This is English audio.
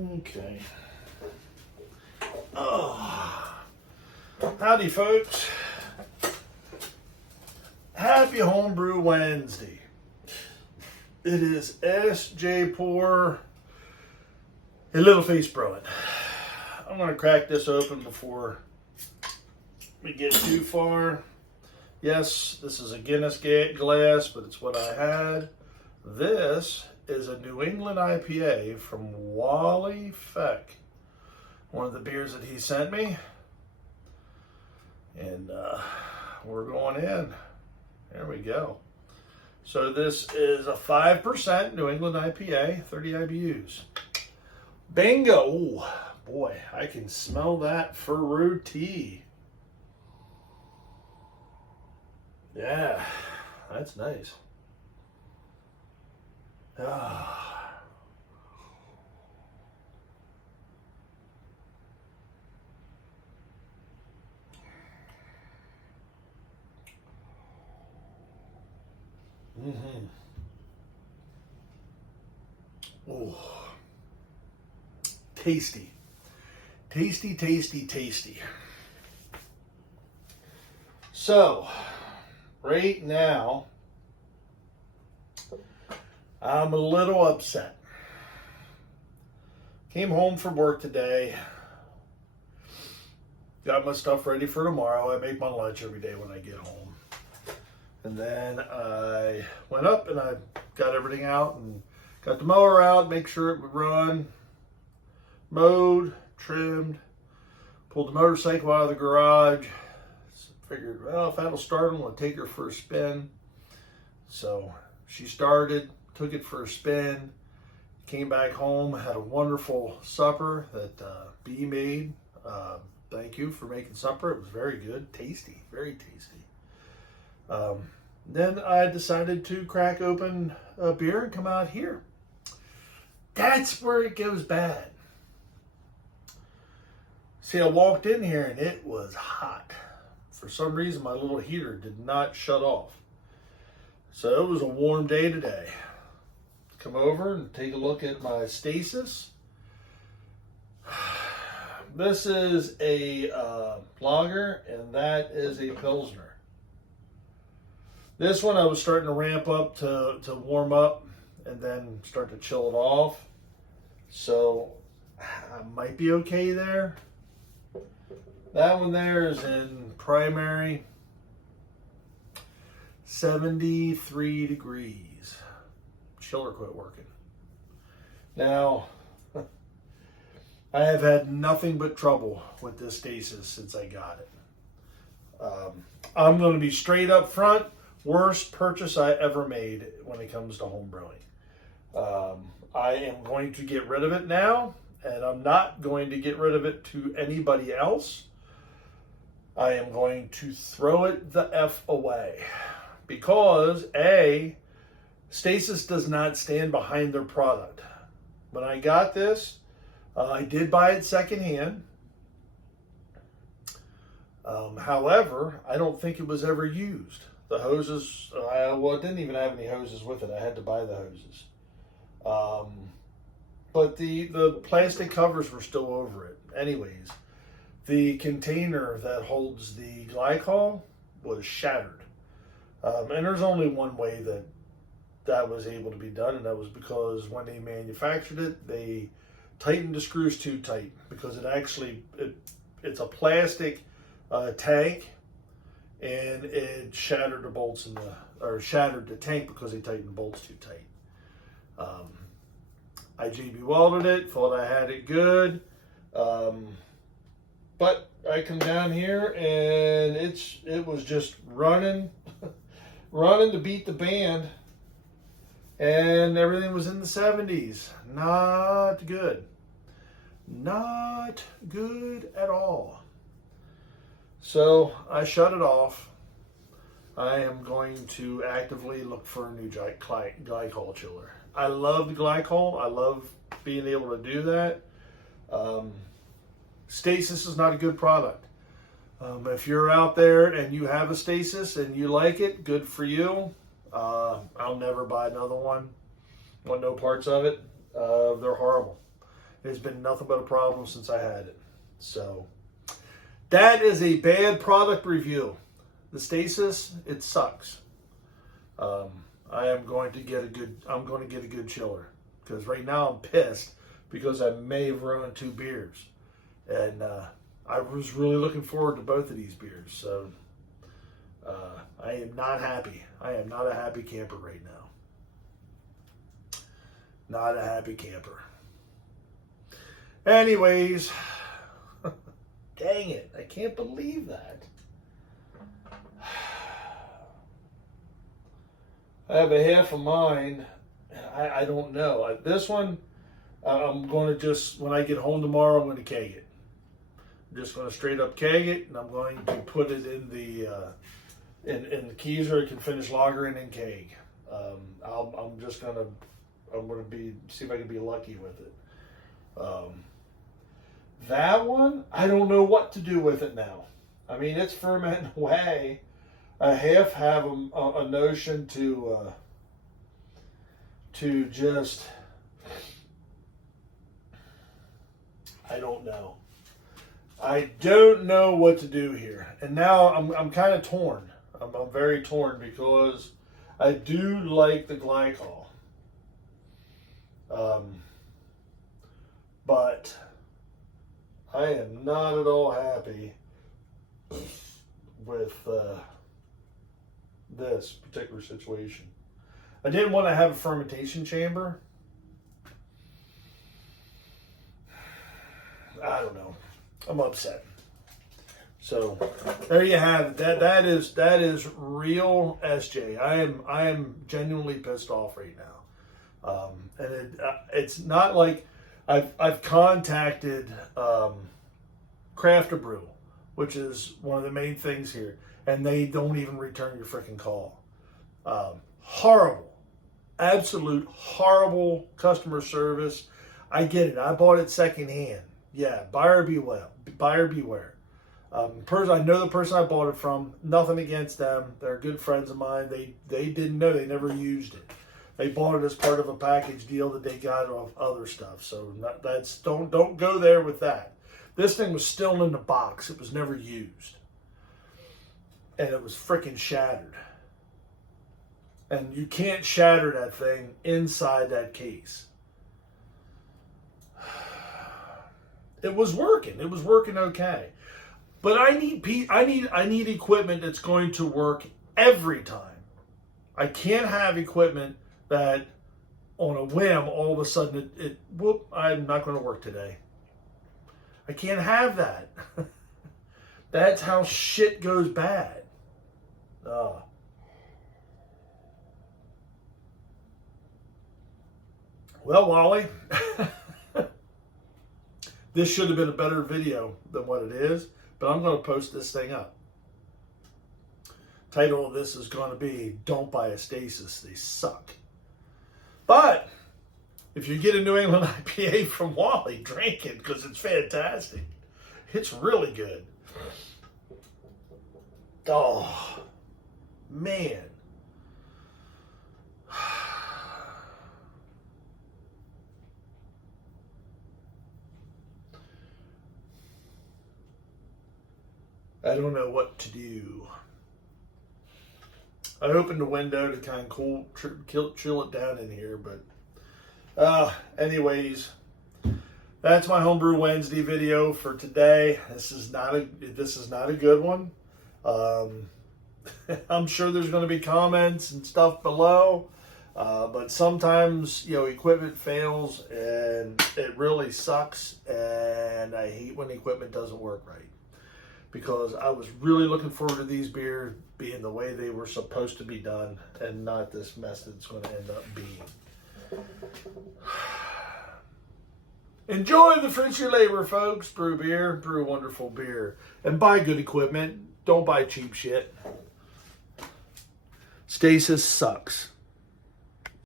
Okay. Oh. Howdy, folks. Happy Homebrew Wednesday. It is S.J. Pour, a Little Face Brewing. I'm going to crack this open before we get too far. Yes, this is a Guinness glass, but it's what I had. This is a New England IPA from Wally Feck, one of the beers that he sent me. And we're going in. There we go. So this is a 5% New England IPA, 30 IBUs. Bingo! Ooh, boy, I can smell that fruity. Yeah, that's nice. Ah. Mm-hmm. Oh, tasty. Tasty, tasty, tasty. So, right now, I'm a little upset. Came home from work today. Got my stuff ready for tomorrow. I make my lunch every day when I get home. And then I went up and I got everything out and got the mower out, make sure it would run. Mowed, trimmed, pulled the motorcycle out of the garage. Figured, well, if that'll start, I'm going to take her for a spin. So she started, took it for a spin, came back home, had a wonderful supper that Bee made. Thank you for making supper. It was very good, tasty, very tasty. Then I decided to crack open a beer and come out here. That's where it goes bad. See, I walked in here and it was hot. For some reason, my little heater did not shut off. So it was a warm day today. Come over and take a look at my Stasis. This is a lager, and that is a Pilsner. This one I was starting to ramp up to warm up and then start to chill it off. So I might be okay there. That one there is in primary, 73 degrees. Chiller quit working. Now, I have had nothing but trouble with this Stasis since I got it. I'm going to be straight up front. Worst purchase I ever made when it comes to home brewing. I am going to get rid of it now, and I'm not going to get rid of it to anybody else. I am going to throw it the F away because A, Stasis does not stand behind their product. When I got this, I did buy it secondhand. However, I don't think it was ever used. The hoses, well, it didn't even have any hoses with it. I had to buy the hoses. But the plastic covers were still over it. Anyways, the container that holds the glycol was shattered. And there's only one way that was able to be done, and that was because when they manufactured it, they tightened the screws too tight because it's a plastic tank. And it shattered the bolts shattered the tank because they tightened the bolts too tight. I JB welded it, thought I had it good. But I come down here and it was just running to beat the band. And everything was in the 70s. Not good. Not good at all. So I shut it off. I am going to actively look for a new glycol chiller. I love the glycol. I love being able to do that. Stasis is not a good product. If you're out there and you have a Stasis and you like it, good for you. I'll never buy another one. Want no parts of it. They're horrible. It's been nothing but a problem since I had it. So that is a bad product review. The Stasis, it sucks. I'm going to get a good chiller, because right now I'm pissed because I may have ruined 2 beers, and I was really looking forward to both of these beers. So I am not happy. I am not a happy camper right now. Not a happy camper. Anyways, dang it, I can't believe that. I have a half of mine. I don't know. This one, I'm going to just, when I get home tomorrow, I'm going to keg it. I'm just going to straight up keg it, and I'm going to put it in the in the keezer. I can finish lagering and keg. I'm going to see if I can be lucky with it. That one, I don't know what to do with it now. I mean, it's fermenting away. I have a notion to just, I don't know. I don't know what to do here. And now I'm kind of torn. I'm very torn, because I do like the Glycol. But I am not at all happy with this particular situation. I didn't want to have a fermentation chamber. I don't know. I'm upset. So there you have it. That is real SJ. I am genuinely pissed off right now. And it's not like I've contacted Craft A Brew, which is one of the main things here, and they don't even return your freaking call. Horrible, absolute horrible customer service. I get it. I bought it secondhand. Yeah, buyer beware. Buyer beware. I know the person I bought it from. Nothing against them. They're good friends of mine. They didn't know. They never used it. They bought it as part of a package deal that they got off other stuff. So don't go there with that. This thing was still in the box. It was never used. And it was freaking shattered. And you can't shatter that thing inside that case. It was working. It was working okay. But I need equipment that's going to work every time. I can't have equipment that on a whim all of a sudden I'm not going to work today. I can't have that. That's how shit goes bad. Well, Wally, this should have been a better video than what it is, but I'm going to post this thing up. Title of this is going to be, Don't Buy a Stasis, They Suck. But if you get a New England IPA from Wally, drink it, because it's fantastic. It's really good. Oh, man. I don't know what to do. I opened the window to kind of chill it down in here, but anyways, that's my Homebrew Wednesday video for today. This is not a good one. I'm sure there's going to be comments and stuff below, but sometimes equipment fails and it really sucks, and I hate when equipment doesn't work right, because I was really looking forward to these beers being the way they were supposed to be done, and not this mess that it's going to end up being. Enjoy the fruits of your labor, folks. Brew beer, brew wonderful beer, and buy good equipment. Don't buy cheap shit. Stasis sucks.